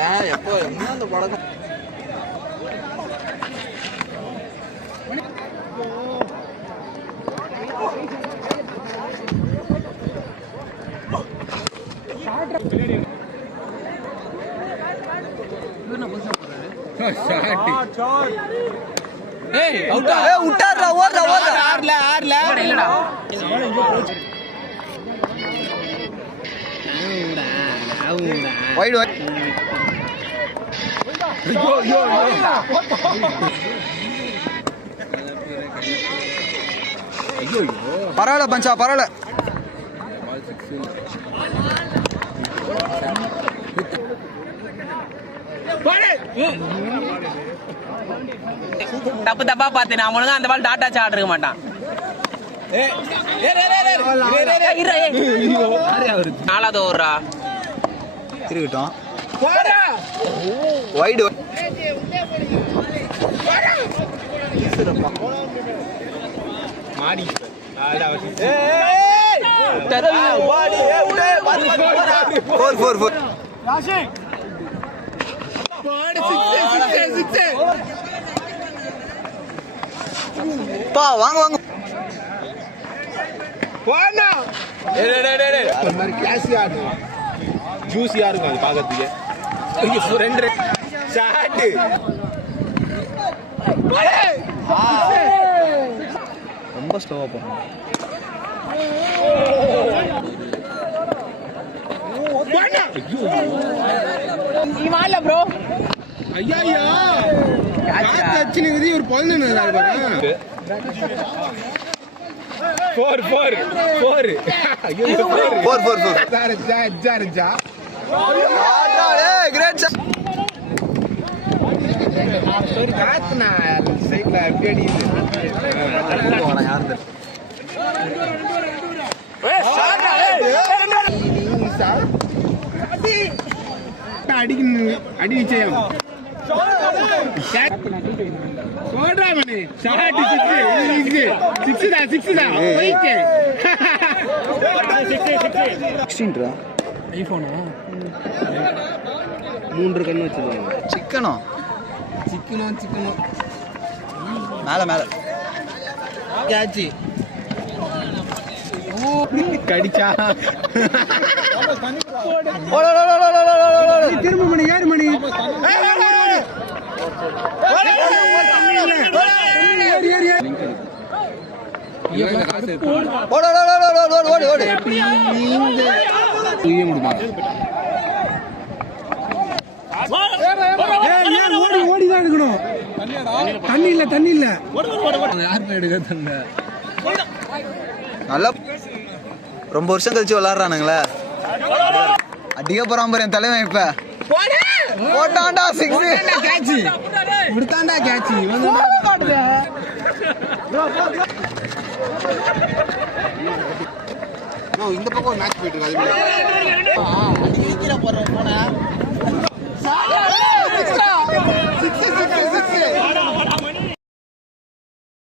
ஏன் எப்போ என்ன அந்த பழக்கம் பரவாயில்ல பஞ்சா பரவாயில்ல. தப்பு தப்பா பார்த்தேன் அவனுங்க அந்த பால் டாட்டா சாட் இருக்க மாட்டான். நாலாவது ஓவரா இருக்கட்டும். வைடு மாடி வாங்க வாங்க ஜூஸியா இருக்கும் அது பாக்கிறதுக்கு. ரொம்ப ஸ்லோவா போகும். ப்ரோ ஐயா ஒரு பொண்ணு அடி நிச்சயம் மூன்று கண்ணு வச்சிருக்காங்க. சிக்கனும் மேல மேல கேட்சி கடிச்சா திரும்ப மணி 7 மணி ஓடிதான் எடுக்கணும். தண்ணி இல்ல யாருமே எடுக்க தண்ணி நல்லா ரொம்ப வருஷம் கழிச்சு விளையாடுறானுங்களே. அடிக்க போறான் பாரு என் தலைவன். இப்ப போட்டாண்டா 6 கேட்சி விடுத்தாண்டா கேட்சி இந்த பக்கம் ஒரு மேட்ச் போயிட்டு இருக்கு.